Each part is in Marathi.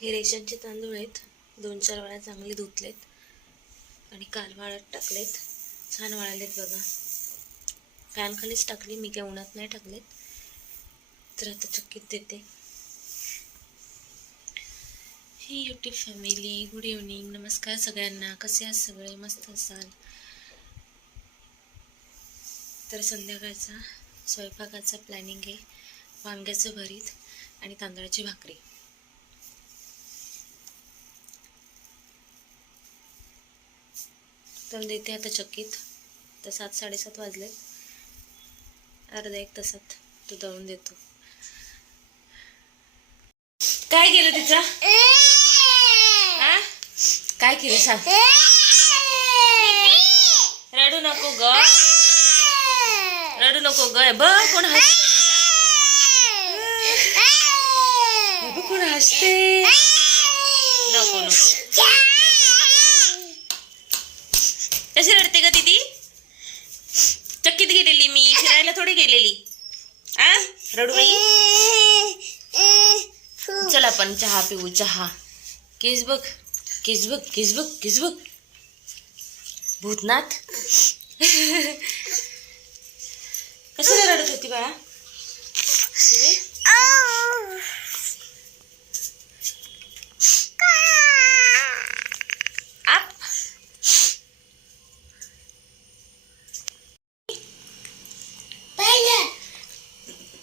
हे रेशनचे तांदूळ आहेत. 2-4 वेळा चांगले धुतलेत आणि काल वाळत टाकलेत. छान वाळलेत बघा. फॅन खालीच टाकली मी, काही उन्हात नाही टाकलेत. तर आता चक्कीत देते. ही यूट्यूब फॅमिली, गुड इव्हनिंग, नमस्कार सगळ्यांना. कसे आहात सगळे? मस्त असाल तर. संध्याकाळचा स्वयंपाकाचा प्लॅनिंग आहे. वांग्याचं भरीत आणि तांदळाची भाकरी. तर देते आता चक्कीत. तर 7-7:30 वाजले. अर्धा 1 तासात तो दळून देतो. काय केलं तिचं? काय केलं सांग? रडू नको ग, रडू नको ग. बघ कोण हसते, कोण हसते. नको नको. कशी रडते ग दीदी? चक्कीत गेलेली मी, फिरायला थोडी गेलेली. रडू बाई. चल आपण चहा पिऊ. चहा. केस बघ, केस बघ, केस बघ, केस बघ. भूतनाथ. कशाला रडत होती बाळा?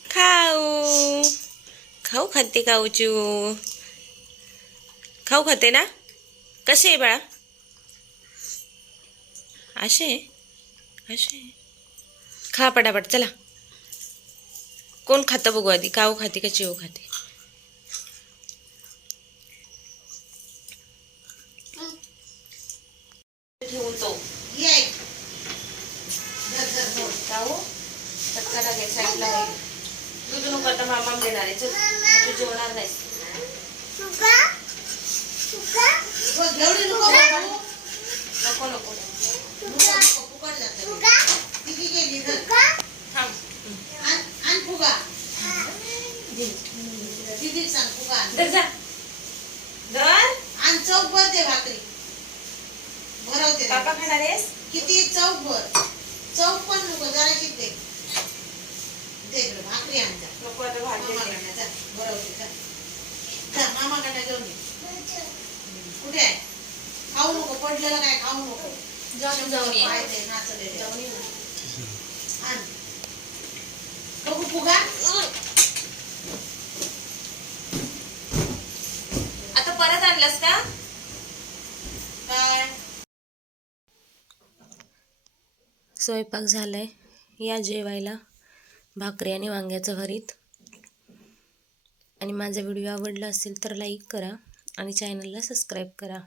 खाऊ खाऊ खाते. खाऊचू खाऊ खाते ना? कसे आहे बाळा? असे असे खा पटापट. चला, कोण खातं बघू आधी. काऊ खाते का चिव खाते? ठेवून तो काऊ चटका लागेल. साईडला होईल. दूध नको आता, मामा देणार आहे. चल, तू जेवणार नाही. नको नको. चौक भर दे भाकरी. भरवते. पापा खाणार आहेस? किती? चौक भर. चौक पण नको, जराशी दे. दे भाकरी आण. नको आता भाजी भरवते. मामाकडे घेऊन ये. कुठे आहे? खाऊ नको, पडलेलं काय खाऊ नको. जाऊन ये. नाचले जाऊन ये. आण बघू फुगा. आता परत आणलास का? काय स्वयंपाक झालाय. या जेवायला. भाकरी आणि वांग्याचं भरीत. आणि माझा व्हिडिओ आवडला असेल तर लाईक करा आणि चॅनलला सबस्क्राईब करा.